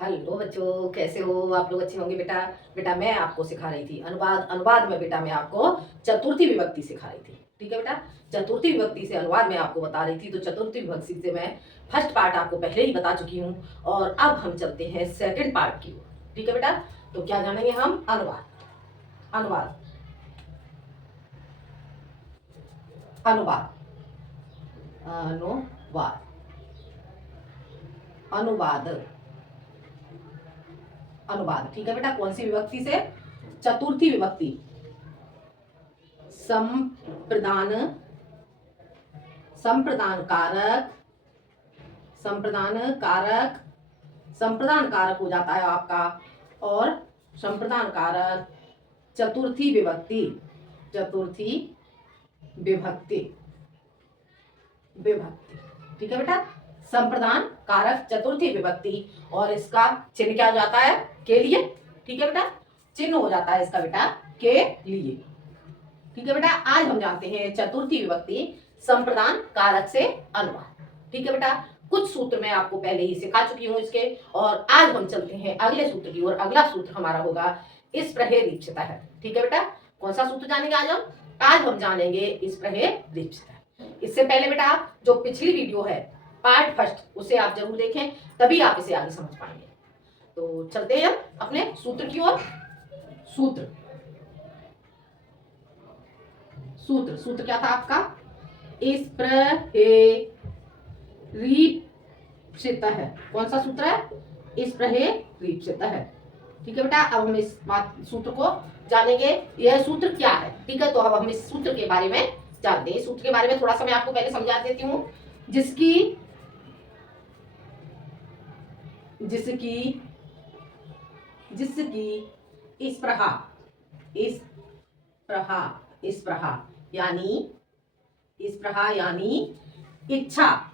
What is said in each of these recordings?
Hello बच्चों, कैसे हो आप लोग? अच्छे होंगे बेटा। बेटा मैं आपको सिखा रही थी अनुवाद। अनुवाद में बेटा मैं आपको चतुर्थी विभक्ति सिखा रही थी। ठीक है बेटा। चतुर्थी विभक्ति से अनुवाद में आपको बता रही थी। तो चतुर्थी विभक्ति से मैं फर्स्ट पार्ट आपको पहले ही बता चुकी हूँ और अब हम चलते हैं सेकंड पार्ट की ओर। ठीक है बेटा। तो क्या जानेंगे हम? अनुवाद। अनुवाद अनुवाद अनुवाद अनुवाद अनुवाद। ठीक है बेटा। कौन सी विभक्ति से? चतुर्थी विभक्ति। संप्रदान संप्रदान कारक संप्रदान कारक संप्रदान कारक हो जाता है आपका। और संप्रदान कारक चतुर्थी विभक्ति। चतुर्थी विभक्ति विभक्ति। ठीक है बेटा। संप्रदान कारक चतुर्थी विभक्ति और इसका चिन्ह क्या हो जाता है? के लिए। ठीक है बेटा। चिन्ह हो जाता है इसका बेटा के लिए। ठीक है बेटा। आज हम जानते हैं चतुर्थी विभक्ति संप्रदान कारक से अनुवाद। ठीक है बेटा। कुछ सूत्र मैं आपको पहले ही सिखा चुकी हूँ इसके। और आज हम चलते हैं अगले सूत्र की ओर। अगला सूत्र हमारा होगा इस प्रहे दीक्षिता है। ठीक है बेटा। कौन सा सूत्र जानेंगे आज हम? आज हम जानेंगे इस प्रहे दीक्षिता। इससे पहले बेटा आप जो पिछली वीडियो है पार्ट फर्स्ट उसे आप जरूर देखें, तभी आप इसे आगे समझ पाएंगे। तो चलते हैं हम अपने सूत्र की ओर। सूत्र सूत्र सूत्र क्या था आपका? इस प्रहेरीप्सित है। कौन सा सूत्र है? इस प्रहेरीप्सित है। ठीक है बेटा। अब हम इस बात सूत्र को जानेंगे। यह सूत्र क्या है? ठीक है। तो अब हम इस सूत्र के बारे में जानते हैं। इस सूत्र के बारे में थोड़ा सा मैं आपको पहले समझा देती हूँ। जिसकी जिसकी जिसकी इस प्रहा इस प्रहा इस प्रहा यानी इस प्रहा यानी इच्छा।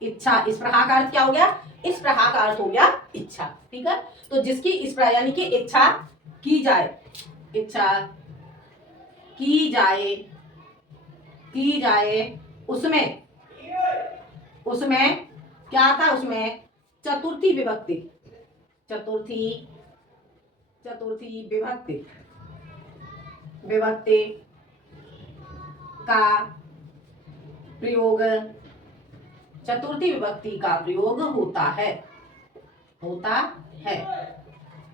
इच्छा। इस प्रहा का अर्थ क्या हो गया? इस प्रहा का अर्थ हो गया इच्छा। ठीक है। तो जिसकी इस प्रहा यानी कि इच्छा की जाए, इच्छा की जाए की जाए उसमें उसमें क्या आता? उसमें चतुर्थी विभक्ति। चतुर्थी चतुर्थी विभक्ति विभक्ति का प्रयोग चतुर्थी विभक्ति का प्रयोग होता है। होता है।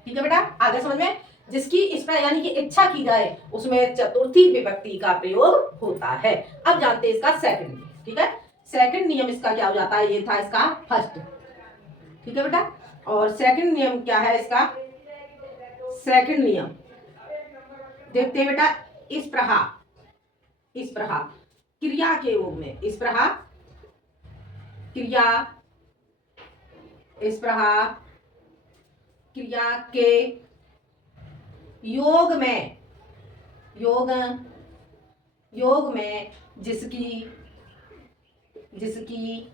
ठीक है बेटा। आगे समझ में। जिसकी इस पर यानी कि इच्छा की जाए उसमें चतुर्थी विभक्ति का प्रयोग होता है। अब जानते हैं इसका सेकंड नियम। ठीक है। सेकंड नियम इसका क्या हो जाता है? ये था इसका फर्स्ट। ठीक है बेटा। और सेकंड नियम क्या है इसका? सेकंड नियम देखते हैं बेटा। इस प्रहा क्रिया के योग में। इस प्रहा क्रिया इस प्रहा क्रिया के योग में योग में जिसकी इच्छा की जाए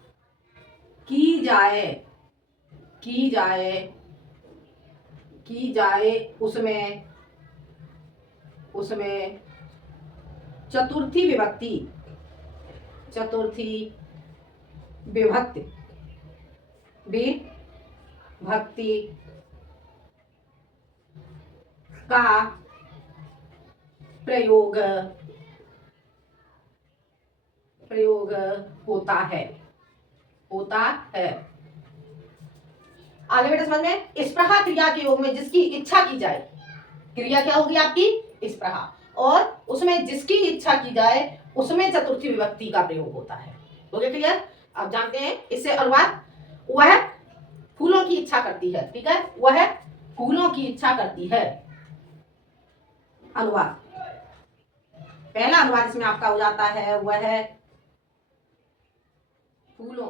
उसमें चतुर्थी विभक्ति का प्रयोग होता है। आगे बेटा समझ में। इस प्रहा क्रिया के योग में जिसकी इच्छा की जाए। क्रिया क्या होगी आपकी? इस प्रहा। और उसमें जिसकी इच्छा की जाए उसमें चतुर्थी विभक्ति का प्रयोग होता है। हो गया क्लियर? अब जानते हैं इससे अनुवाद। वह फूलों की इच्छा करती है। ठीक है। वह फूलों की इच्छा करती है। अनुवाद। पहला अनुवाद इसमें आपका हो जाता है वह फूलों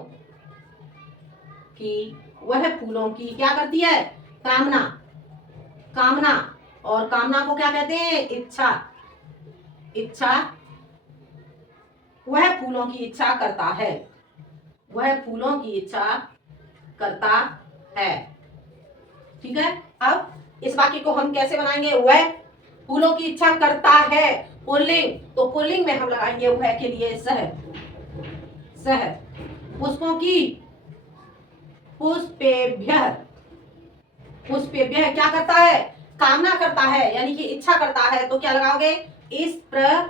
की क्या करती है? कामना। और कामना को क्या कहते हैं? इच्छा। वह फूलों की इच्छा करता है। ठीक है। अब इस वाक्य को हम कैसे बनाएंगे? वह फूलों की इच्छा करता है पुल्लिंग। तो पुल्लिंग में हम लगाएंगे वह के लिए सह। सह पुष्पों की पुष्पेभ्यः पुष्पेभ्यः क्या करता है, कामना करता है यानी कि इच्छा करता है, तो क्या लगाओगे स्पृहयति।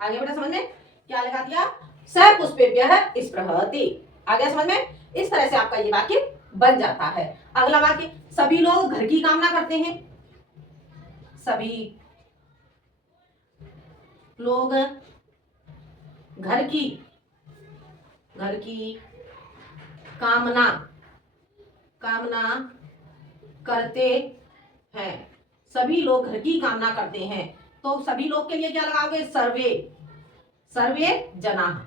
आगे बेटा समझ में क्या लगा दिया, स पुष्पेभ्यः स्पृहयति। आगे समझ में, इस तरह से आपका ये वाक्य बन जाता है। अगला वाक्य, सभी लोग घर की कामना करते हैं, सभी लोग घर की कामना करते हैं, सभी लोग घर की कामना करते हैं, तो सभी लोग के लिए क्या लगाओगे, सर्वे जनाः।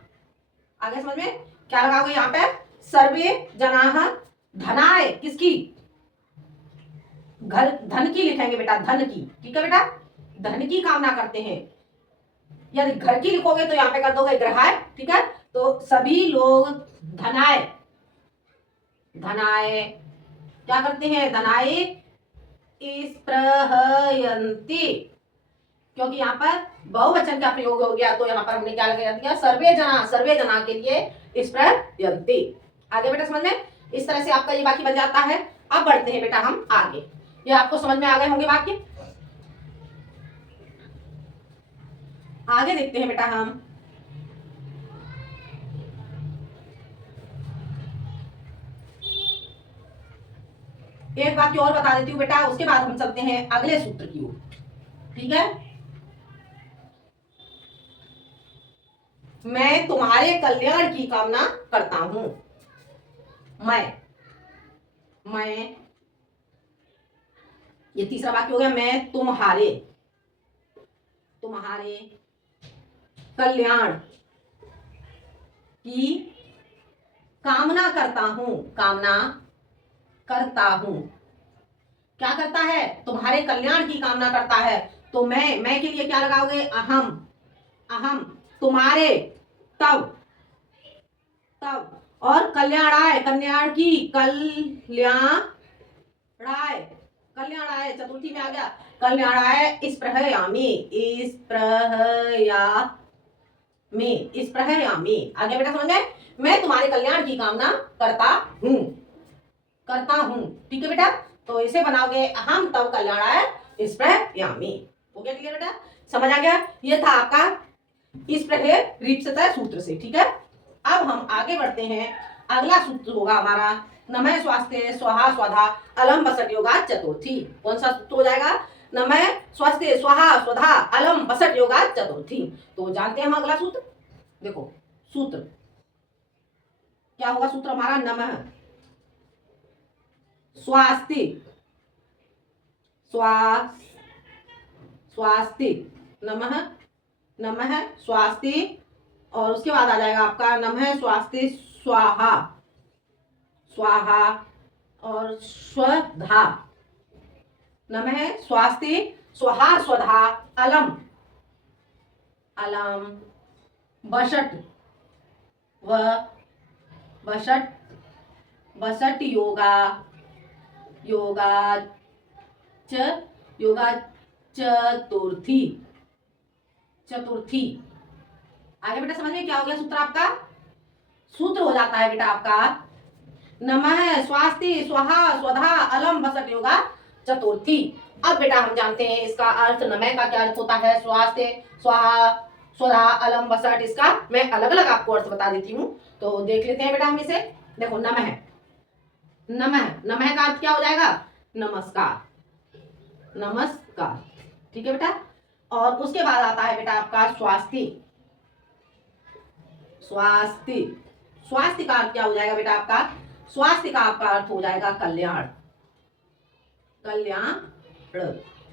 आगे समझ में क्या लगाओगे यहाँ पे, सर्वे जनाः धनाय, किसकी, घर धन की लिखेंगे बेटा, धन की, ठीक है बेटा, धन की कामना करते हैं। यदि घर की लिखोगे तो यहाँ पे कर दोगे ग्रहाय, ठीक है। तो सभी लोग धनाय क्या करते हैं, धनाय स्पृहयन्ति, क्योंकि यहाँ पर बहुवचन का प्रयोग हो गया तो यहाँ पर हमने क्या लगा दिया, सर्वे जना के लिए स्पृहयन्ति। आगे बेटा समझ में, इस तरह से आपका ये वाक्य बन जाता है। अब बढ़ते हैं बेटा हम आगे, ये आपको समझ में आ गए होंगे वाक्य। आगे देखते हैं बेटा हम, एक वाक्य और बता देती हूँ बेटा, उसके बाद हम चलते हैं अगले सूत्र की ओर, ठीक है। मैं तुम्हारे कल्याण की कामना करता हूं, मैं ये तीसरा वाक्य हो गया, मैं तुम्हारे कल्याण की कामना करता हूं, क्या करता है, तुम्हारे कल्याण की कामना करता है। तो मैं के लिए क्या लगाओगे, अहम तुम्हारे, तब और कल्याणाय, कल्याण की, कल्याणाय चतुर्थी में आ गया, कल्याणाय स्पृहयामि। आगे बेटा समझ में, मैं तुम्हारे कल्याण की कामना करता हूं, ठीक है बेटा। तो इसे बनाओगे अहम तब कल्याणाय स्पृहयामि। हो गया क्लियर बेटा, समझ आ गया। ये था आपका स्पृहरीप्सित सूत्र से, ठीक है। अब हम आगे बढ़ते हैं, अगला सूत्र होगा हमारा नमः स्वास्ते स्वाहा स्वधा अलम बसट योगा चतुर्थी। कौन सा सूत्र हो जाएगा, नमः स्वास्ते स्वाहा स्वधा अलम बसट योगा चतुर्थी। तो जानते हैं हम अगला सूत्र, देखो सूत्र क्या होगा, सूत्र हमारा नमः स्वास्ति नमः स्वास्ति, और उसके बाद आ जाएगा आपका नमः स्वास्ति स्वाहा और स्वधा, नमः स्वास्ति स्वाहा स्वधा अलम बसट योगा चतुर्थी। आगे बेटा समझ में क्या हो गया सूत्र आपका, सूत्र हो जाता है बेटा आपका नमः स्वास्ति स्वाहा स्वधा अलम बसट योगा चतुर्थी। अब बेटा हम जानते हैं इसका अर्थ, नमः का क्या अर्थ होता है, स्वास्ति स्वाहा स्वधा अलम बसट, इसका मैं अलग अलग आपको अर्थ बता देती हूँ। तो देख लेते हैं बेटा हम इसे, देखो नमः का अर्थ क्या हो जाएगा, नमस्कार, ठीक है बेटा। और उसके बाद आता है बेटा आपका स्वास्ति का अर्थ क्या हो जाएगा बेटा आपका, स्वास्थ्य का आपका अर्थ हो जाएगा कल्याण,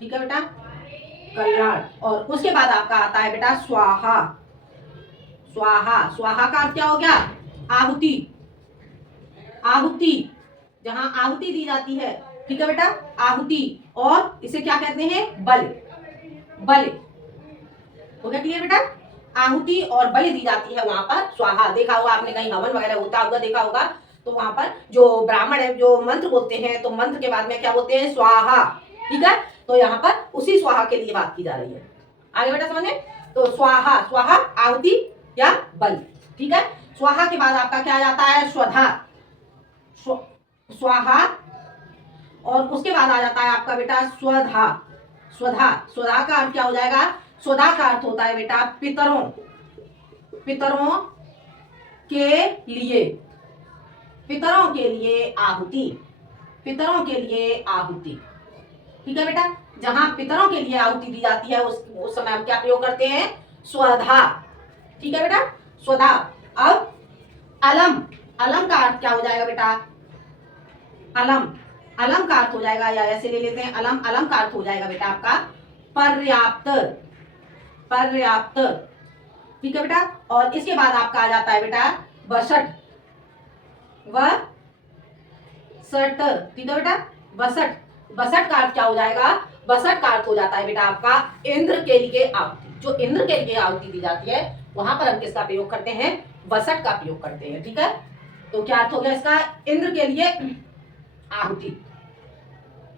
ठीक है बेटा, कल्याण। और उसके बाद आपका आता है बेटा स्वाहा का अर्थ क्या हो गया, आहुति, जहां आहुति दी जाती है, ठीक है बेटा, आहुति। और इसे क्या कहते हैं, बलि, हो गया क्लियर बेटा। आहुति और बलि दी जाती है वहां पर स्वाहा, देखा होगा आपने कहीं हवन वगैरह होता होगा, देखा होगा, तो वहां पर जो ब्राह्मण है जो मंत्र बोलते हैं तो मंत्र के बाद में क्या बोलते हैं, स्वाहा, ठीक है। तो यहाँ पर उसी स्वाहा के लिए बात की जा रही है। आगे बेटा समझ में, तो स्वाहा, स्वाहा आहुति या बलि, ठीक है। स्वाहा के बाद आपका क्या आ जाता है, स्वधा, स्वाहा, और उसके बाद आ जाता है आपका बेटा स्वधा, स्वधा, स्वधा का अर्थ क्या हो जाएगा, स्वधा का अर्थ होता है बेटा पितरों, पितरों के लिए, पितरों के लिए आहुति, पितरों के लिए आहुति, ठीक है बेटा। जहां पितरों के लिए आहुति दी जाती है उस समय हम क्या प्रयोग करते हैं, स्वधा, ठीक है बेटा, स्वधा। अब अलम, अलम का अर्थ क्या हो जाएगा बेटा, अलम, अलम का अर्थ हो जाएगा, या ऐसे ले लेते हैं अलम, अलम का अर्थ हो जाएगा बेटा आपका पर्याप्त, पर्याप्त, ठीक है बेटा। और इसके बाद आपका आ जाता है बेटा वसट, वसट, ठीक है बेटा, वसट, वसट का अर्थ क्या हो जाएगा, वसट का अर्थ हो जाता है बेटा आपका इंद्र के लिए आहुति, जो इंद्र के लिए आहुति दी जाती है वहां पर हम किसका प्रयोग करते हैं, वसट का प्रयोग करते हैं, ठीक है। तो क्या अर्थ हो गया इसका, इंद्र के लिए आहुति,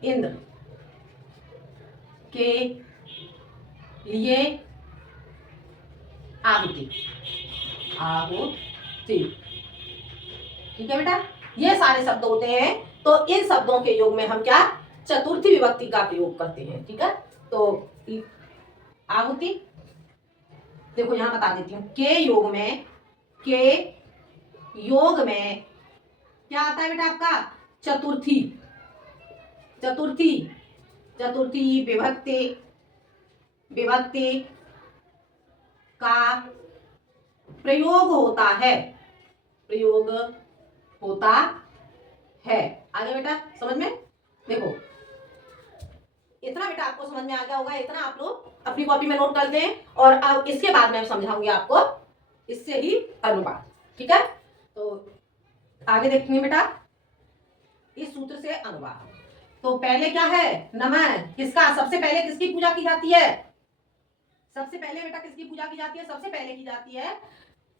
इंद्र के लिए आहुति, आहुति, ठीक है बेटा। ये सारे शब्द होते हैं, तो इन शब्दों के योग में हम क्या, चतुर्थी विभक्ति का प्रयोग करते हैं, ठीक है। तो आहुति, देखो यहां बता देती हूं, के योग में, के योग में क्या आता है बेटा आपका, चतुर्थी, चतुर्थी, चतुर्थी विभक्ति, विभक्ति का प्रयोग होता है, प्रयोग होता है। आगे बेटा समझ में, देखो इतना बेटा आपको समझ में आ गया होगा, इतना आप लोग अपनी कॉपी में नोट कर दें, और अब इसके बाद मैं समझाऊंगी आपको इससे ही अनुपात, ठीक है। तो आगे देखेंगे बेटा इस सूत्र से अनुपात। तो पहले क्या है, नमः, किसका, सबसे पहले किसकी पूजा की जाती है, सबसे पहले बेटा किसकी पूजा की जाती है, सबसे पहले की जाती है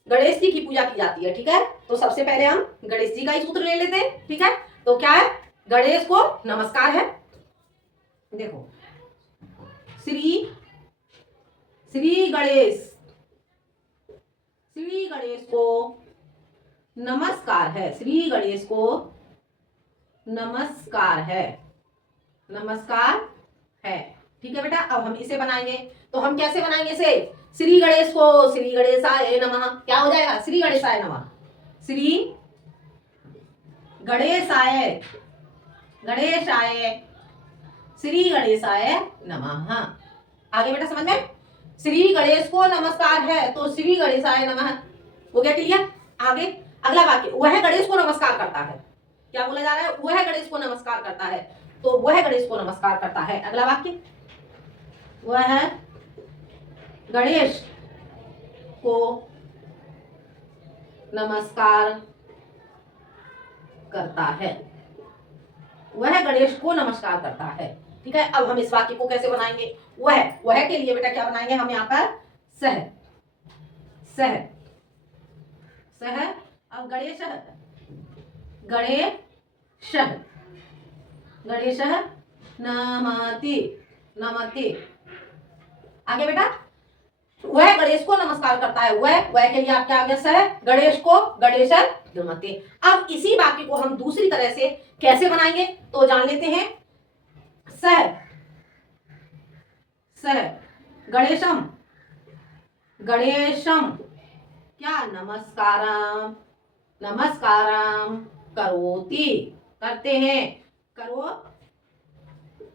गणेश जी की पूजा की जाती है, ठीक है। तो सबसे पहले हम गणेश जी का ही सूत्र ले लेते हैं, ठीक है। तो क्या है, गणेश को नमस्कार है, देखो श्री, श्री गणेश, श्री गणेश को नमस्कार है, श्री गणेश को नमस्कार है, नमस्कार है, ठीक है बेटा। अब हम इसे बनाएंगे, तो हम कैसे बनाएंगे इसे, श्री गणेश को, श्री गणेशाय नमः, क्या हो जाएगा, श्री गणेशाय नमः, श्री गणेशाय, गणेशाय, श्री गणेशाय नमः। आगे बेटा समझ में, श्री गणेश को नमस्कार है, तो श्री गणेशाय नमः हो गया क्लियर। आगे अगला वाक्य, वह गणेश को नमस्कार करता है, क्या बोला जा रहा है, वह गणेश को नमस्कार करता है, तो वह गणेश को नमस्कार करता है। अगला वाक्य, वह गणेश को नमस्कार करता है, वह गणेश को नमस्कार करता है, ठीक है। अब हम इस वाक्य को कैसे बनाएंगे, वह के लिए बेटा क्या बनाएंगे हम यहाँ पर, सह, सह, सह। अब गणेश, गणेश, गणेश नमति, नमति। आगे बेटा वह गणेश को नमस्कार करता है, वह के लिए आप क्या आ गया, सह, गणेश को गणेश नमते। अब इसी वाक्य को हम दूसरी तरह से कैसे बनाएंगे, तो जान लेते हैं। सह, सह गणेशम, गणेशम क्या, नमस्कारम, नमस्कारम करोति, करते हैं, करो,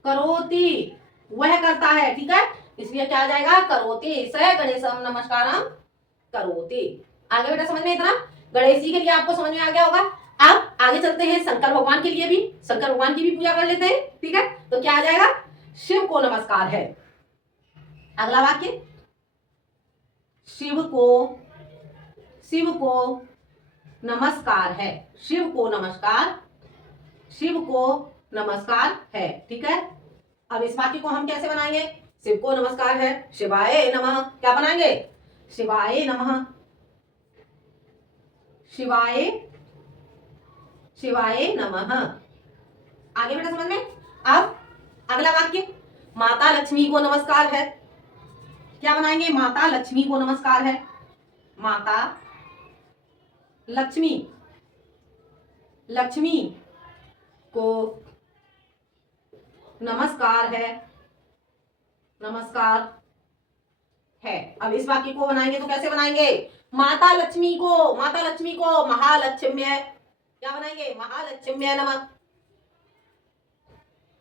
करोति, वह करता है, ठीक है। इसलिए क्या आ जाएगा, करोति, सह गणेशम नमस्कारम करोति। आगे बेटा समझ में, इतना गणेश जी के लिए आपको समझ में आ गया होगा। अब आगे चलते हैं शंकर भगवान के लिए भी, शंकर भगवान की भी पूजा कर लेते हैं, ठीक है। तो क्या आ जाएगा, शिव को नमस्कार है। अगला वाक्य, शिव को, शिव को नमस्कार है, शिव को नमस्कार, शिव को नमस्कार है, ठीक है। अब इस वाक्य को हम कैसे बनाएंगे, शिव को नमस्कार है, शिवाय नमः, क्या बनाएंगे, शिवाय नमः, शिवाय, शिवाय नमः। आगे बेटा समझ में। अब अगला वाक्य, माता लक्ष्मी को नमस्कार है, क्या बनाएंगे? माता लक्ष्मी को नमस्कार है, माता लक्ष्मी, लक्ष्मी को नमस्कार है, नमस्कार है। अब इस वाक्य को बनाएंगे तो कैसे बनाएंगे? माता लक्ष्मी को, माता लक्ष्मी को महालक्ष्म्य, क्या बनाएंगे? महालक्ष्म्य नमः,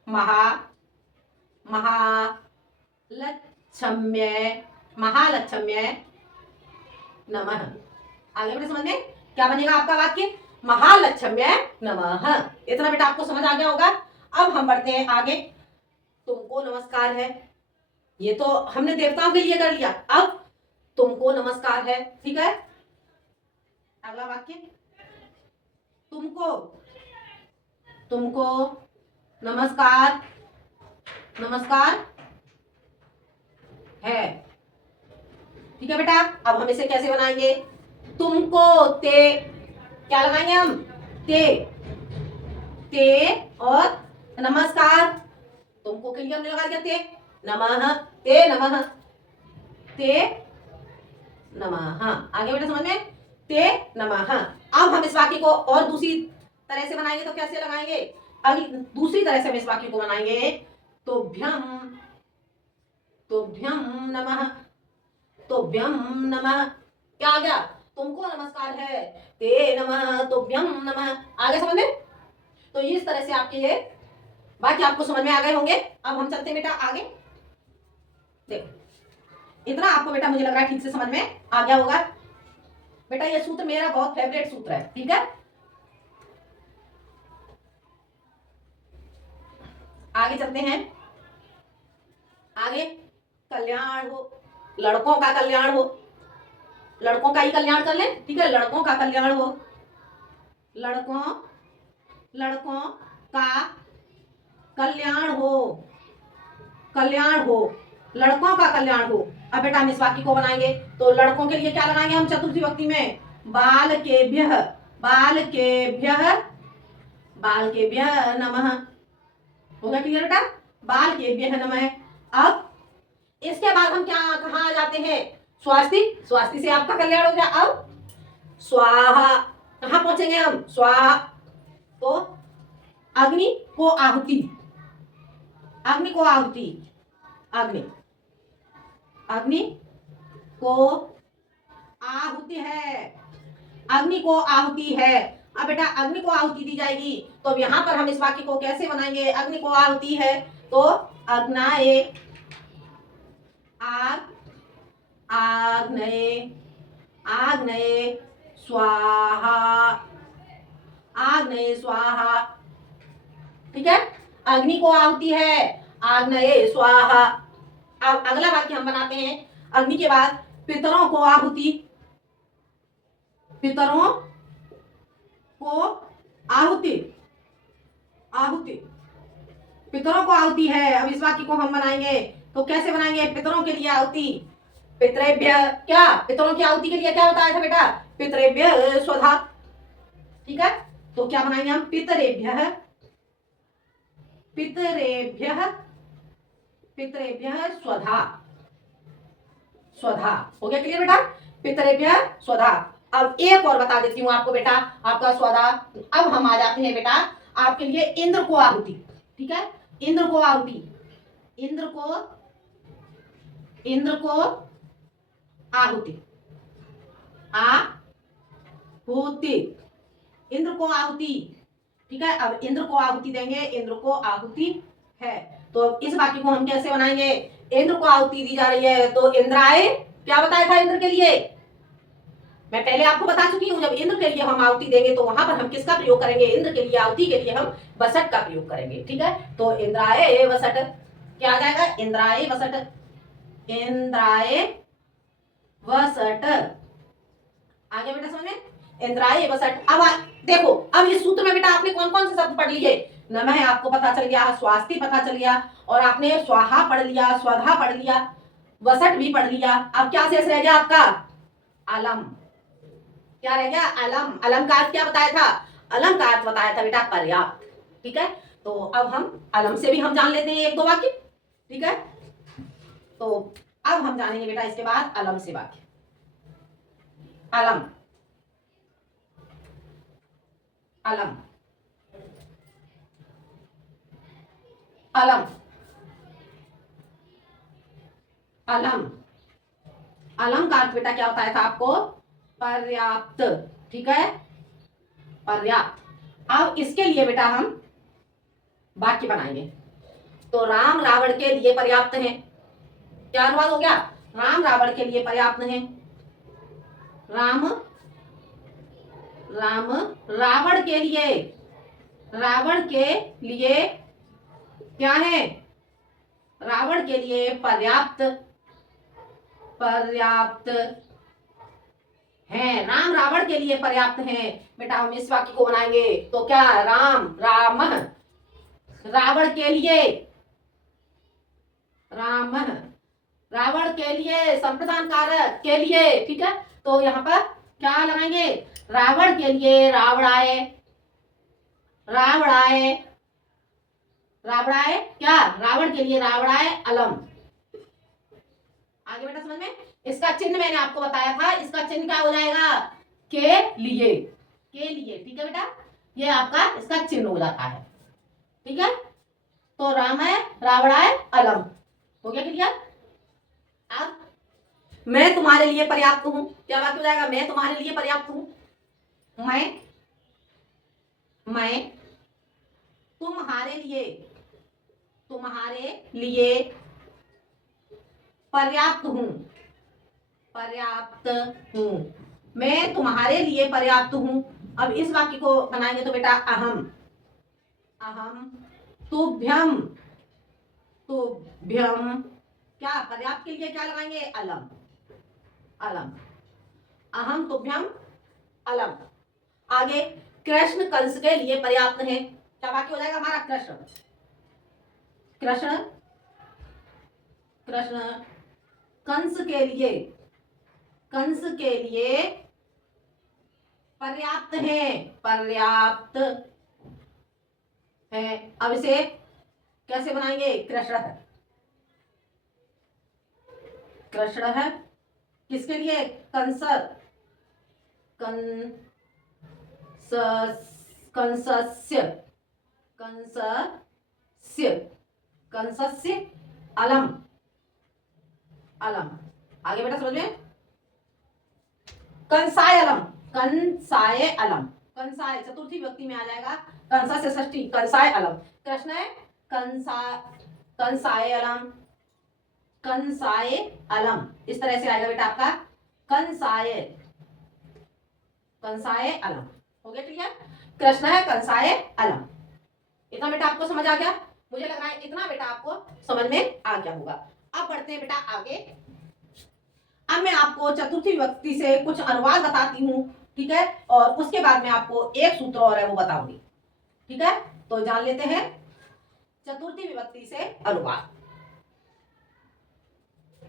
महालक्ष्म्य, महालक्ष्म्य नमः। आगे बेटा समझ में क्या बनेगा आपका वाक्य? महालक्ष्म्य नमः। इतना बेटा आपको समझ आ गया होगा। अब हम बढ़ते हैं आगे। तुमको नमस्कार है, ये तो हमने देवताओं के लिए कर लिया। अब तुमको नमस्कार है, ठीक है। अगला वाक्य, तुमको, तुमको नमस्कार, नमस्कार है, ठीक है बेटा। अब हम इसे कैसे बनाएंगे? तुमको ते, क्या लगाएंगे हम? ते, ते और नमस्कार, तुमको के लिए हमने लगा दिया ते नमः, ते नमः, ते नमः। आगे बेटा समझ में? ते नमः। अब हम इस वाक्य को और दूसरी तरह से बनाएंगे तो कैसे लगाएंगे? अगली दूसरी तरह से हम इस वाक्य को बनाएंगे, तुभ्यम, तुभ्यम नमः, तुभ्यम नमः। क्या आ गया? तुमको नमस्कार है, ते नमः, तुभ्यम नमः। आगे समझ में? तो इस तरह से आपके ये बाकी आपको समझ में आ गए होंगे। अब हम चलते हैं बेटा आगे। देखो इतना आपको बेटा मुझे लग रहा है ठीक से समझ में आ गया होगा। बेटा ये सूत्र मेरा बहुत फेवरेट सूत्र है, ठीक है। आगे चलते हैं। आगे कल्याण हो, लड़कों का कल्याण हो, लड़कों का ही कल्याण कर लें, ठीक है। लड़कों का कल्याण हो, लड़कों, लड़कों का कल्याण हो, कल्याण हो, लड़कों का कल्याण हो। अब बेटा हम इस वाक्य को बनाएंगे तो लड़कों के लिए क्या लगाएंगे हम चतुर्थी विभक्ति में? बाल केभ्यः, बाल केभ्यः, बाल केभ्यः नमः। हो गया क्लियर बेटा? बाल केभ्यः नमः। अब इसके बाद हम क्या कहाँ आ जाते हैं? स्वास्ति, स्वास्ति से आपका कल्याण हो गया। अब स्वाहा, कहाँ पहुंचेंगे हम? स्वाहा, तो अग्नि को आहुति, अग्नि को आहुति, अग्नि, अग्नि को आहुति है, अग्नि को आहुति है। अब बेटा अग्नि को आहुति दी जाएगी तो अब यहां पर हम इस वाक्य को कैसे बनाएंगे? अग्नि को आहुति है तो अग्नाए, आग, आग्नये, आग्नये स्वाहा, आग्नये स्वाहा, ठीक है। अग्नि को आहुति है, आग्नये स्वाहा। अब अगला वाक्य हम बनाते हैं। अग्नि के बाद पितरों को आहुति, पितरों को आहुति, आहुति, पितरों को आहुति है। अब इस वाक्य को हम बनाएंगे तो कैसे बनाएंगे? पितरों के लिए आहुति, पितरेभ्य, क्या पितरों की आहुति के लिए क्या बताया था बेटा? पितरेभ्य स्वधा, ठीक है। तो क्या बनाएंगे हम? पितरेभ्य, पितरेभ्य, पितरेभ्य स्वधा, स्वधा। हो गया क्लियर बेटा? पितरेभ्य स्वधा। अब एक और बता देती हूं आपको बेटा, आपका स्वधा। अब हम आ जाते हैं बेटा आपके लिए इंद्र को आहुति, ठीक है। इंद्र को आहुति, इंद्र को, इंद्र को आहुति, आहुति, इंद्र को आहुति, ठीक है। अब इंद्र को आहुति देंगे, इंद्र को आहुति है तो इस वाक्य को हम कैसे बनाएंगे? इंद्र को आहुति दी जा रही है तो इंद्राय, क्या बताया था इंद्र के लिए? मैं पहले आपको बता चुकी हूं, जब इंद्र के लिए हम आहुति देंगे तो वहां पर हम किसका प्रयोग करेंगे? इंद्र के लिए आहुति के लिए हम वसट का प्रयोग करेंगे, ठीक है। तो इंद्राय वसट, क्या आ जाएगा? इंद्राय वसट, इंद्राय वसट। आगे बेटा समझ में? इंद्राय वसट। अब देखो, अब इस सूत्र में बेटा आपने कौन कौन से शब्द पढ़ लिए? नमः आपको पता चल गया, स्वास्ति पता चल गया, और आपने स्वाहा पढ़ लिया, स्वधा पढ़ लिया, वसट भी पढ़ लिया। अब क्या शेष रह गया आपका? अलम। क्या रह गया? अलम। अलम का अर्थ क्या बताया था? अलम का अर्थ बताया था बेटा पर्याप्त, ठीक है। तो अब हम अलम से भी हम जान लेते हैं एक दो वाक्य, ठीक है। तो अब हम जानेंगे बेटा इसके बाद अलम से वाक्य। अलम, अलम, अलम, अलम। अलम का अर्थ बेटा क्या होता है था आपको? पर्याप्त, ठीक है, पर्याप्त। अब इसके लिए बेटा हम वाक्य बनाएंगे। तो राम रावण के लिए पर्याप्त है, क्या अनुवाद हो गया? राम रावण के लिए पर्याप्त है। राम, राम रावण के लिए, रावण के लिए क्या है? रावण के लिए पर्याप्त, पर्याप्त है। राम रावण के लिए पर्याप्त है। बेटा हम इस वाक्य को बनाएंगे तो क्या? राम, राम रावण के लिए, राम रावण के लिए, संप्रदान कारक के लिए, ठीक है। तो यहाँ पर क्या लगाएंगे? रावण के लिए रावणाय, रावणाय, रावणाय क्या? रावण के लिए रावणाय अलम। आगे बेटा समझ में? इसका चिन्ह मैंने आपको बताया था, इसका चिन्ह क्या हो जाएगा? के लिए, के लिए, ठीक है बेटा, ये आपका इसका चिन्ह हो जाता है, ठीक है। तो रामाय रावणाय अलम, हो गया क्लियर? अब मैं तुम्हारे लिए पर्याप्त हूं, क्या वाक्य हो जाएगा? मैं तुम्हारे लिए पर्याप्त हूं। मैं तुम्हारे लिए, तुम्हारे लिए पर्याप्त हूं, पर्याप्त हूं। मैं तुम्हारे लिए पर्याप्त हूं। अब इस वाक्य को बनाएंगे तो बेटा अहम, अहम तुभ्यम, तुभ्यम क्या? पर्याप्त के लिए क्या लगाएंगे? अलम, अलम, अहम तुभ्यम अलम। आगे कृष्ण कंस के लिए पर्याप्त है, क्या वाक्य हो जाएगा हमारा? कृष्ण, कृष्ण, कृष्ण कंस के लिए, कंस के लिए पर्याप्त है, पर्याप्त है। अब इसे कैसे बनाएंगे? कृष्ण, कृष्ण है किसके लिए? कंस, कंस, कंसस्य, कंसस्य, कंसस्य अलम, अलम। आगे बेटा समझ में? कंसाय अलम, कंसाय अलम, कंसाय चतुर्थी व्यक्ति में आ जाएगा, कंसा से षष्ठी, कंसाय अलम। कृष्ण है कंसा, कंसाय अलम, कंसाय अलम, इस तरह से आएगा बेटा आपका कंसाय, कंसाय अलम। हो गया क्लियर? कृष्ण है कंसाय अलम। इतना बेटा आपको समझ आ गया? मुझे लग रहा है इतना बेटा आपको समझ में आ गया होगा। अब बढ़ते हैं बेटा आगे। अब मैं आपको चतुर्थी विभक्ति से कुछ अनुवाद बताती हूँ, ठीक है, और उसके बाद में आपको एक सूत्र और है वो बताऊंगी, ठीक है। तो जान लेते हैं चतुर्थी विभक्ति से अनुवाद।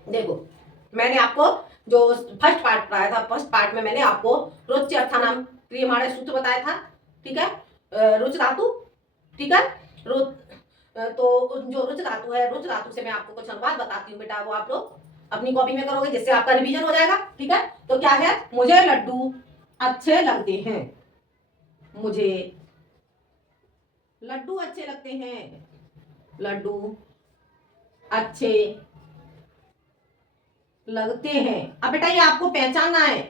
देखो मैंने आपको जो फर्स्ट पार्ट बताया था, फर्स्ट पार्ट में मैंने आपको रोच अर्थानाम क्रियमाण सूत्र बताया था, ठीक है। रुच धातु, ठीक है, तो जो रुच धातु है, रुच धातु से मैं आपको कुछ अनुवाद बताती हूँ बेटा, वो आप लोग अपनी कॉपी में करोगे जिससे आपका रिवीजन हो जाएगा, ठीक है। तो क्या है? मुझे लड्डू अच्छे लगते हैं, मुझे लड्डू अच्छे लगते हैं, लड्डू अच्छे लगते हैं। अब बेटा ये आपको पहचानना है,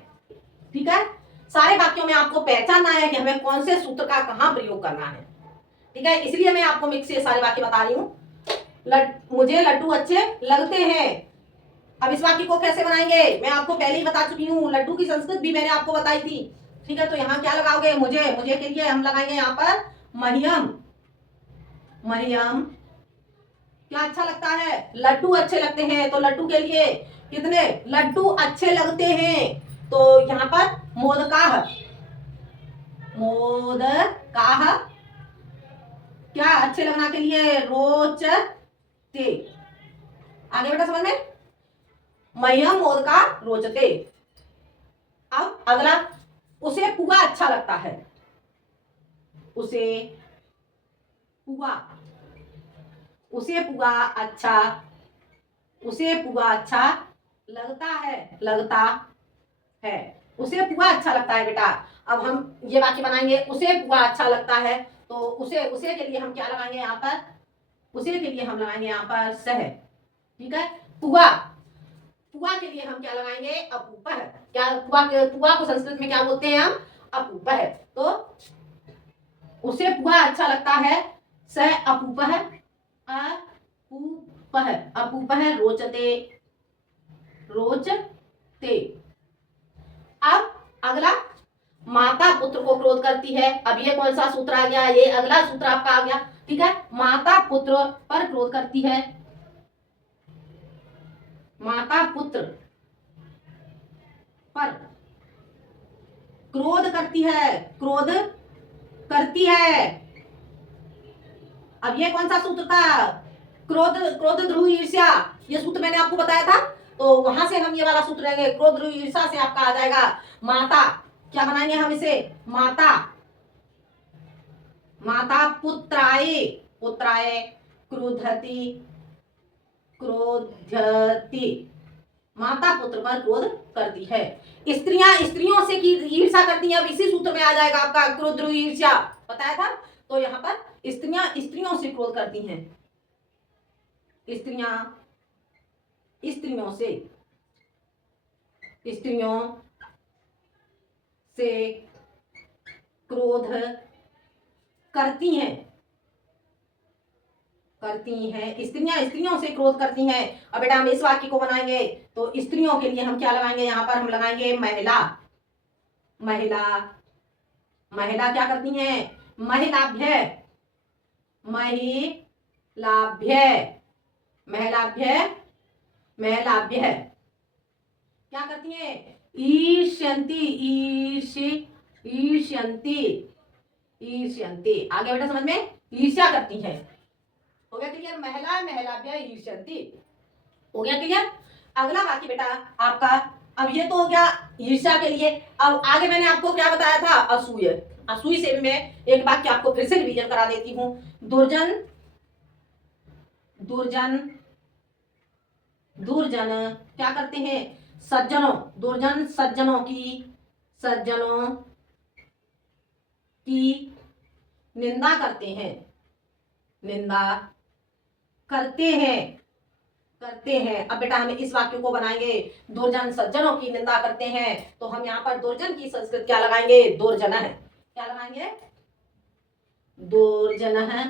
ठीक है, सारे वाक्यों में आपको पहचानना है कि हमें कौन से सूत्र का कहां प्रयोग करना है, ठीक है। इसलिए मैं आपको मिक्स से सारे वाक्य बता रही हूँ। मुझे लड्डू अच्छे लगते हैं। अब इस वाक्य को कैसे बनाएंगे मैं आपको पहले ही बता चुकी हूँ, लड्डू की संस्कृत भी मैंने आपको बताई थी, ठीक है। तो यहाँ क्या लगाओगे? मुझे, मुझे के लिए हम लगाएंगे यहाँ पर महियम, महियम क्या अच्छा लगता है? लड्डू अच्छे लगते हैं। तो लड्डू के लिए कितने लड्डू अच्छे लगते हैं? तो यहाँ पर मोदकाह, मोदकाह क्या अच्छे लगना के लिए? रोचते। आगे बेटा समझ में? मह्यम मोदका रोचते। अब अगला, उसे पुआ अच्छा लगता है, उसे पुआ, उसे पुआ अच्छा उसे पुआ अच्छा लगता है, लगता है, उसे पुआ अच्छा लगता है बेटा। अब हम ये वाक्य बनाएंगे, उसे पुआ अच्छा लगता है, तो उसे के लिए हम क्या लगाएंगे यहाँ पर, उसे के लिए हम लगाएंगे यहाँ पर सह, ठीक है। पुआ, पुआ के लिए हम क्या लगाएंगे, अपूपह। क्या पुआ को संस्कृत में क्या बोलते हैं हम, अपूपह। तो उसे पुआ अच्छा लगता है, सह अपूपह, अपूपह, अपूपह रोचते, रोचते। अब अगला, माता पुत्र को क्रोध करती है। अब ये कौन सा सूत्र आ गया, ये अगला सूत्र आपका आ गया, ठीक है। माता पुत्र पर क्रोध करती है, माता पुत्र पर क्रोध करती है, क्रोध करती है। अब ये कौन सा सूत्र था, क्रोध, क्रोध ध्रुव ईर्ष्या, ये सूत्र मैंने आपको बताया था। तो वहां से हम ये वाला सूत्र लेंगे, क्रोध ध्रुव ईर्ष्या से आपका आ जाएगा माता, क्या बनाएंगे हम इसे, माता, माता पुत्राय, पुत्राय क्रोधति, क्रोधति, माता पुत्र पर क्रोध करती है। स्त्रियां स्त्रियों से की ईर्ष्या करती हैं, अब इसी सूत्र में आ जाएगा आपका क्रोध ईर्ष्या, बताया था। तो यहाँ पर स्त्रियां स्त्रियों से क्रोध करती हैं, स्त्रियां स्त्रियों से, स्त्रियों से क्रोध करती हैं, करती हैं, स्त्रियां स्त्रियों से क्रोध करती हैं। अब बेटा हम इस वाक्य को बनाएंगे, तो स्त्रियों के लिए हम क्या लगाएंगे, यहाँ पर हम लगाएंगे महिला, महिला, महिला क्या करती हैं, महिलाभ्य, महिलाभ्य, महिलाभ्य, महिलाभ्य क्या करती हैं, ईर्ष्यन्ति, ईर्ष्यन्ति, ईर्ष्यन्ति। आगे बेटा समझ में, ईर्ष्या करती है। हो गया क्लियर, महिला महिलाभ्य ईर्ष्यन्ति, हो गया क्लियर। अगला वाक्य बेटा आपका, अब ये तो हो गया ईर्ष्या के लिए। अब आगे मैंने आपको क्या बताया था, असूय, असूय से भी मैं एक वाक्य आपको फिर से रिवीजन करा देती हूँ। दुर्जन, दुर्जन, दुर्जन क्या करते हैं, सज्जनों, दुर्जन सज्जनों की, सज्जनों की निंदा करते हैं, निंदा करते हैं, करते हैं। अब बेटा हम इस वाक्य को बनाएंगे, दुर्जन सज्जनों की निंदा करते हैं, तो हम यहाँ पर दुर्जन की संस्कृत क्या लगाएंगे, दुर्जन है, क्या लगाएंगे, दुर्जन है,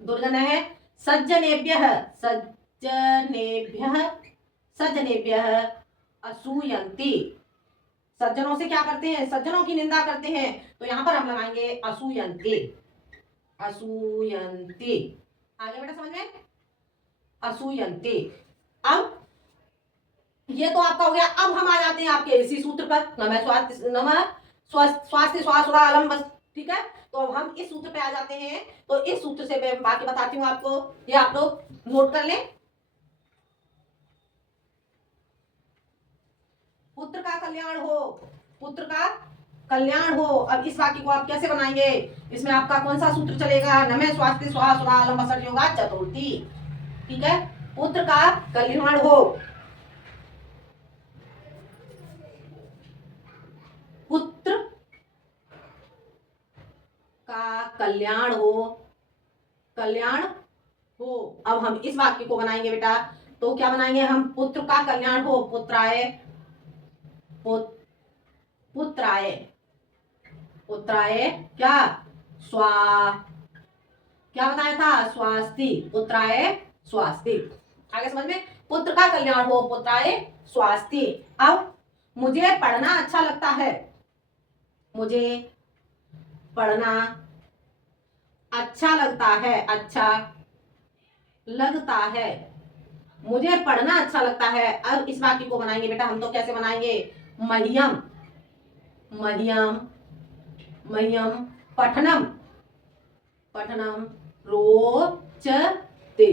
दुर्जन है। सज्जनेभ्यः, सज्जनेभ्यः, सज्जनेभ्यः असूयन्ति, सज्जनों से क्या करते हैं, सज्जनों की निंदा करते हैं, तो यहाँ पर हम लगाएंगे असूयन्ति, असूयन्ति। आगे बेटा समझ में, असूयन्ति। अब ये तो आपका हो गया। अब हम आ जाते हैं आपके इसी सूत्र पर, नमः स्वास्थ्य, नमः स्वास्थ्य स्वास्थ्य, बस ठीक है। तो अब हम इस सूत्र पे आ जाते हैं। तो इस सूत्र से मैं बाकी बताती हूँ आपको, ये आप लोग नोट कर लें। पुत्र का कल्याण हो, पुत्र का कल्याण हो। अब इस वाक्य को आप कैसे बनाएंगे, इसमें आपका कौन सा सूत्र चलेगा, नमः स्वास्थ्य स्वाहा सुरालम बसठ योगा चतुर्थी, ठीक है। पुत्र का कल्याण हो, पुत्र का कल्याण हो, कल्याण हो। अब हम इस वाक्य को बनाएंगे बेटा, तो क्या बनाएंगे हम, पुत्र का कल्याण हो, पुत्राय, पुत्राय, पुत्राय क्या, स्वा, क्या बताया था, स्वास्ति, पुत्राय स्वास्ति। आगे समझ में, पुत्र का कल्याण हो, पुत्राय स्वास्ति। अब मुझे पढ़ना अच्छा लगता है, मुझे पढ़ना अच्छा लगता है, अच्छा लगता है, मुझे पढ़ना अच्छा लगता है। अब इस वाक्य को बनाएंगे बेटा हम, तो कैसे बनाएंगे, मह्यम, मह्यम, मह्यम पठनम, पठनम रोचते,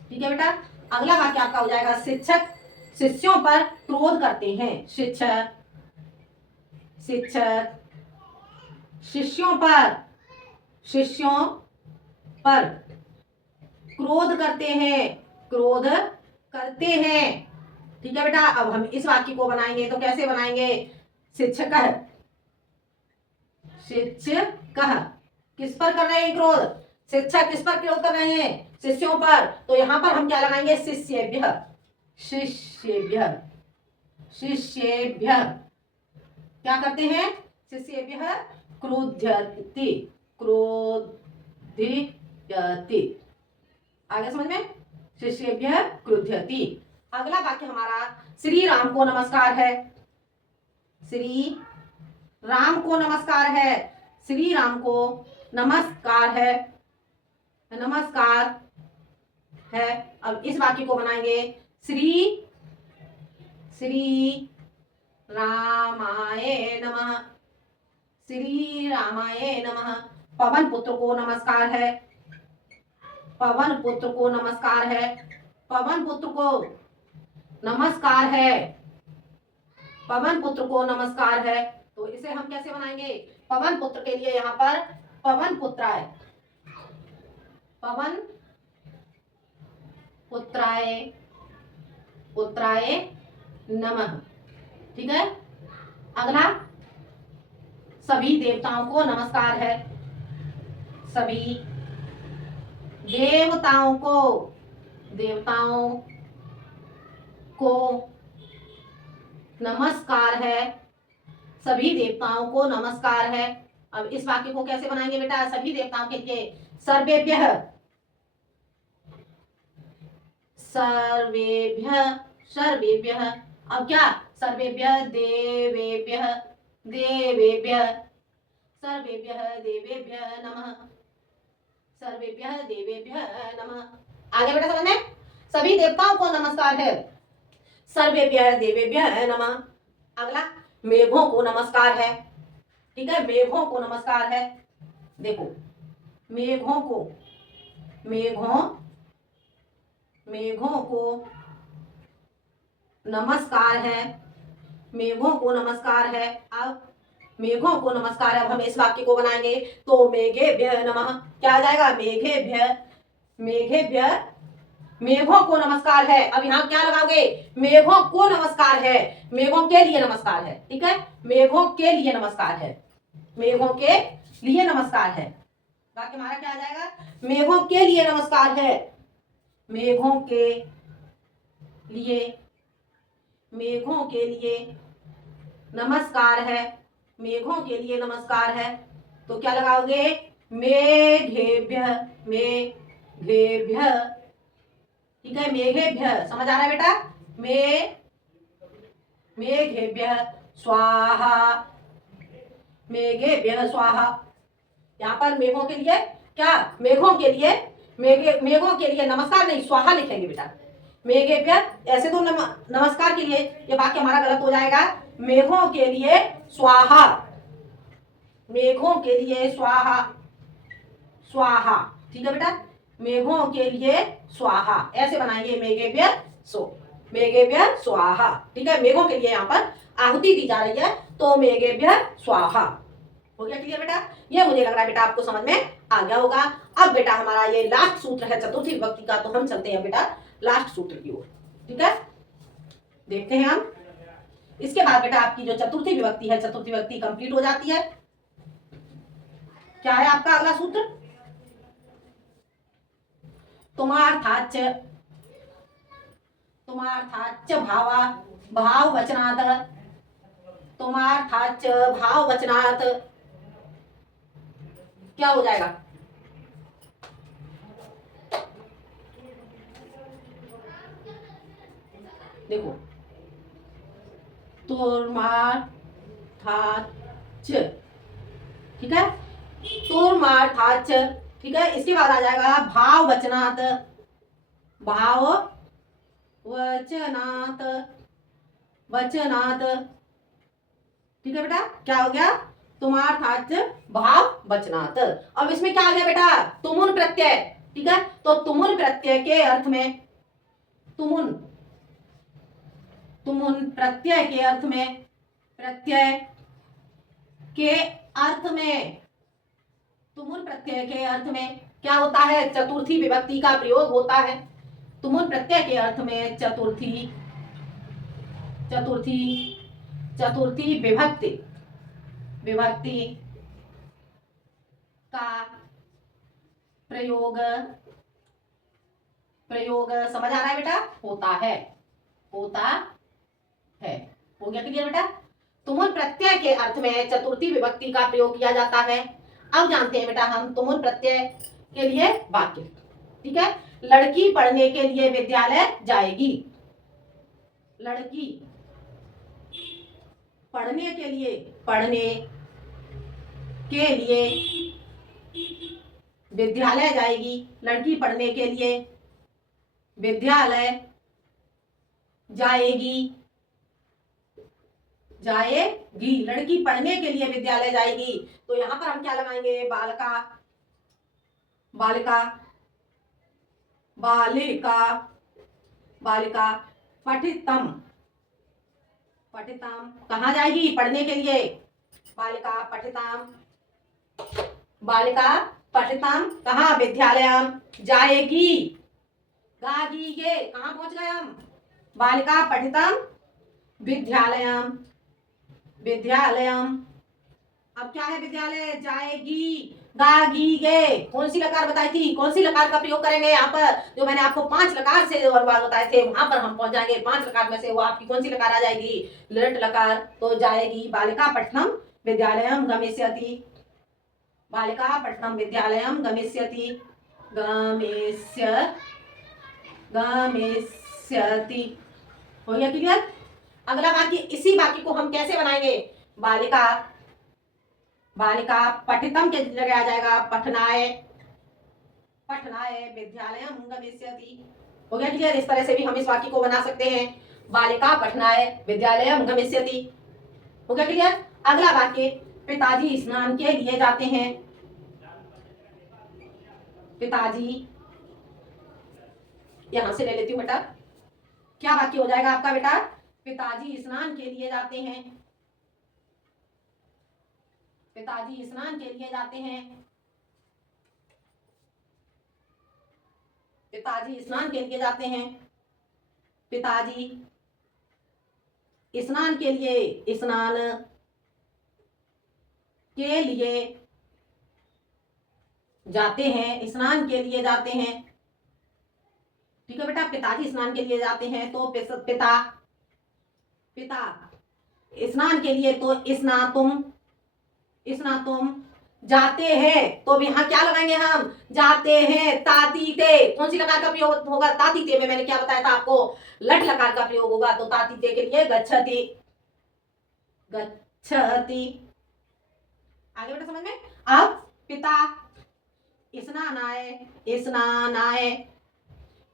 ठीक है बेटा। अगला वाक्य आपका हो जाएगा, शिक्षक शिष्यों पर क्रोध करते हैं, शिक्षक, शिक्षक शिष्यों पर, शिष्यों पर क्रोध करते हैं, क्रोध करते हैं। ठीक है बेटा, अब हम इस वाक्य को बनाएंगे तो कैसे बनाएंगे? शिक्षकः, शिक्षकः किस पर कर रहे हैं क्रोध? शिक्षक किस पर क्रोध कर रहे हैं? शिष्यों पर। तो यहां पर हम क्या लगाएंगे? शिष्येभ्यः, शिष्येभ्यः, शिष्येभ्यः क्या करते हैं? शिष्येभ्यः क्रुध्यति, क्रोधयति। आगे समझ में? शिष्येभ्यः क्रुध्यति। अगला वाक्य हमारा श्री राम को नमस्कार है। श्री राम को नमस्कार है। श्री राम को नमस्कार है, नमस्कार है। अब इस वाक्य को बनाएंगे श्री रामाय नमः, श्री रामाय नमः। पवन पुत्र को नमस्कार है, पवन पुत्र को नमस्कार है, पवन पुत्र को नमस्कार है, पवन पुत्र को नमस्कार है। तो इसे हम कैसे बनाएंगे? पवन पुत्र के लिए यहां पर पवन पुत्राय, पवन पुत्राय, पुत्राय नमः। ठीक है। अगला सभी देवताओं को नमस्कार है, सभी देवताओं को, देवताओं को नमस्कार है, सभी देवताओं को नमस्कार है। अब इस वाक्य को कैसे बनाएंगे बेटा? सभी देवताओं के लिए सर्वेभ्यः, सर्वेभ्यः, सर्वेभ्यः। अब क्या? सर्वेभ्यः देवेभ्यः, देवेभ्यः, सर्वेभ्यः देवेभ्यः नमः, सर्वेभ्यः देवेभ्यः नमः। आगे बेटा समझ में? सभी देवताओं को नमस्कार है, सर्वेभ्यः देवेभ्यः नमः। अगला मेघों को नमस्कार है। ठीक है, मेघों को नमस्कार है। देखो, मेघों को, मेघों, मेघों को नमस्कार है, मेघों को नमस्कार है। अब मेघों को नमस्कार है। अब हम इस वाक्य को बनाएंगे तो मेघेभ्यः नमः। क्या आ जाएगा? मेघेभ्यः, मेघेभ्यः, मेघों को नमस्कार है। अब यहाँ क्या लगाओगे? मेघों को नमस्कार है, मेघों के लिए नमस्कार है। ठीक है, मेघों के लिए नमस्कार है, मेघों के लिए नमस्कार है। वाक्य हमारा क्या आ जाएगा? मेघों के लिए नमस्कार है, मेघों के लिए, मेघों के लिए नमस्कार है, मेघों के लिए नमस्कार है। तो क्या लगाओगे? मेघेभ्यः, मेघेभ्यः। ठीक है, मेघेभ्यः समझ आ रहा है बेटा? मेघेभ्यः स्वाहा, मेघेभ्यः स्वाहा। यहाँ पर मेघों के लिए क्या? मेघों के लिए, मेघों के लिए नमस्कार नहीं, स्वाहा लिखेंगे बेटा। मेघेभ्यः ऐसे तो नमस्कार के लिए, ये वाक्य हमारा गलत हो जाएगा। मेघों के लिए स्वाहा, मेघों के लिए स्वाहा, स्वाहा। ठीक है बेटा, मेघों के लिए स्वाहा ऐसे बनाएंगे, मेघेभ्यः सो, मेघेभ्यः स्वाहा। ठीक है, मेघों के लिए यहाँ पर आहुति दी जा रही है, तो मेघेभ्यः स्वाहा। हो गया क्लियर बेटा? ये मुझे लग रहा है बेटा आपको समझ में आ गया होगा। अब बेटा हमारा ये लास्ट सूत्र है चतुर्थी विभक्ति का, तो हम चलते हैं बेटा लास्ट सूत्र की ओर। ठीक है, देखते हैं हम। इसके बाद बेटा आपकी जो चतुर्थी विभक्ति है, चतुर्थी विभक्ति कंप्लीट हो जाती है। क्या है आपका अगला सूत्र? तुमार्थाच, तुमार्थाच भावा, भाव वचनात्, तुमार्थाच भाव वचनात् क्या हो जाएगा? देखो, तुमार्थाच, ठीक है, तुमार्थाच। ठीक है, इसके बाद आ जाएगा भाव वचनात्, भाव वचनात्, वचनात्। ठीक है बेटा, क्या हो गया? तुमार्थाच भाव वचनात्। अब इसमें क्या आ गया बेटा? तुमुन प्रत्यय। ठीक है, तो तुमुन प्रत्यय के अर्थ में, तुमुन, तुमुन प्रत्यय के अर्थ में, प्रत्यय के अर्थ में, तुमुन प्रत्यय के अर्थ में क्या होता है? चतुर्थी विभक्ति का प्रयोग होता है। तुमुल प्रत्यय के अर्थ में चतुर्थी चतुर्थी चतुर्थी विभक्ति विभक्ति का प्रयोग प्रयोग समझ आ रहा है बेटा? होता है हो गया क्लियर बेटा? तुमुल प्रत्यय के अर्थ में चतुर्थी विभक्ति का प्रयोग किया जाता है। अब जानते हैं बेटा हम तुमुल प्रत्यय के लिए वाक्य। ठीक है, लड़की पढ़ने के लिए विद्यालय जाएगी। लड़की पढ़ने के लिए विद्यालय जाएगी। लड़की पढ़ने के लिए विद्यालय जाएगी। लड़की पढ़ने के लिए विद्यालय जाएगी। तो यहां पर हम क्या लगाएंगे? बालिका पठितम कहाँ जाएगी? पढ़ने के लिए। बालिका पठितम कहाँ? विद्यालयम जाएगी। ये कहाँ पहुंच गए हम? बालिका पठितम विद्यालयम। अब क्या है? विद्यालय जाएगी। गे कौन सी लकार बताई थी? कौन सी लकार का प्रयोग करेंगे यहाँ पर? जो मैंने आपको 5 लकार से और बात बताए थे वहां पर हम पहुंच जाएंगे। 5 लकार में से वो आपकी कौन सी लकार आ जाएगी? लट लकार। तो जाएगी। बालिका पठनम विद्यालयम गमिष्यति। बालिका पठनम विद्यालयम गमिष्यति। हो गया क्लियर? अगला वाक्य, इसी वाक्य को हम कैसे बनाएंगे? बालिका पठितम के जगह आ जाएगा पठनाय विद्यालयम गमिष्यति। हो गया क्लियर? इस तरह से भी हम इस वाक्य को बना सकते हैं। बालिका पठनाय विद्यालयम गमिष्यति। हो गया क्लियर? अगला वाक्य, पिताजी स्नान के लिए जाते हैं। पिताजी, यहां से ले लेती हूँ बेटा। क्या वाक्य हो जाएगा आपका बेटा? पिताजी स्नान के लिए जाते हैं। पिताजी स्नान के लिए जाते हैं। पिताजी स्नान के लिए जाते हैं। पिताजी स्नान के लिए स्नान के लिए जाते हैं। स्नान के लिए जाते हैं। ठीक है बेटा? पिताजी स्नान के लिए जाते हैं तो पिता स्नान के लिए तो स्नातुम जाते हैं। तो यहाँ क्या लगाएंगे हम? जाते हैं। तातीते कौन सी लकार का प्रयोग होगा? तातीते में मैंने क्या बताया था आपको? लट लकार का प्रयोग होगा। तो तातीते के लिए गच्छति। आगे बेटा समझ में? अब पिता स्नानाय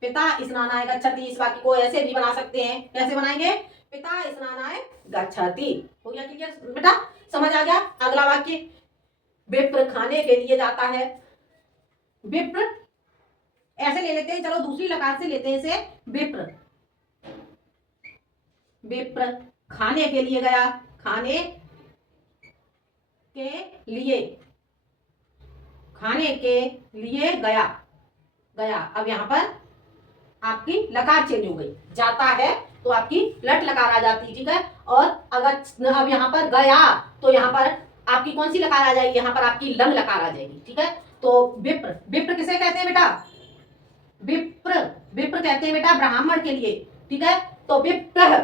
पिता स्नानाय गच्छति। इस वाक्य को ऐसे भी बना सकते हैं। कैसे बनाएंगे? पिता स्नानाय गच्छति। हो गया क्लियर बेटा? समझ आ गया? अगला वाक्य, विप्र खाने के लिए जाता है। विप्र ऐसे ले लेते हैं, चलो दूसरी लकार से लेते हैं इसे। विप्र खाने के लिए गया। खाने के लिए गया। अब यहाँ पर आपकी लकार चेंज हो गई। जाता है तो आपकी लट लकार आ जाती है। ठीक है? और अगर अब यहाँ पर गया तो यहाँ पर आपकी कौन सी लकार आ जाएगी? यहाँ पर आपकी लंग लकार आ जाएगी। ठीक है? तो विप्र किसे कहते हैं बेटा? विप्र कहते हैं बेटा ब्राह्मण के लिए। ठीक है? तो विप्र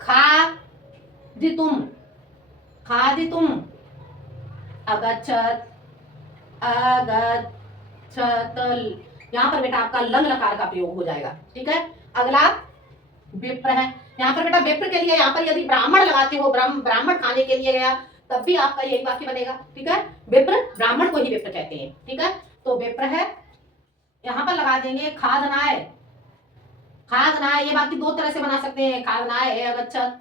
खादितुम अगच्छत यहाँ पर बेटा आपका लंग लकार का प्रयोग हो जाएगा। ठीक है? अगला विप्र है। यहाँ पर बेटा विप्र के लिए यहाँ पर यदि ब्राह्मण लगाते हो, ब्राह्मण खाने के लिए गया, तब भी आपका यही वाक्य बनेगा। ठीक है? विप्र ब्राह्मण को ही विप्र कहते हैं। ठीक है? तो विप्र है, यहाँ पर लगा देंगे खादनाय। ये वाक्य 2 तरह से बना सकते हैं। खादनाय अगच्छत।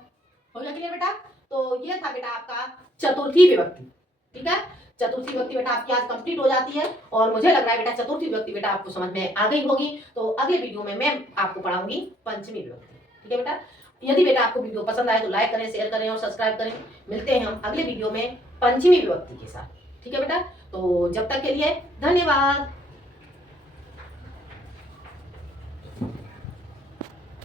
हो गया क्लियर बेटा? तो ये था बेटा आपका चतुर्थी विभक्ति। ठीक है? चतुर्थी विभक्ति बेटा आपकी आज कंप्लीट हो जाती है और मुझे लग रहा है बेटा चतुर्थी विभक्ति बेटा आपको समझ में आ गई होगी। तो अगले वीडियो में मैं आपको पढ़ाऊंगी पंचमी विभक्ति। ठीक है बेटा? यदि बेटा आपको वीडियो पसंद आए तो लाइक करें, शेयर करें और सब्सक्राइब करें। मिलते हैं हम अगले वीडियो में पंचमी विभक्ति के साथ। ठीक है बेटा? तो जब तक के लिए धन्यवाद।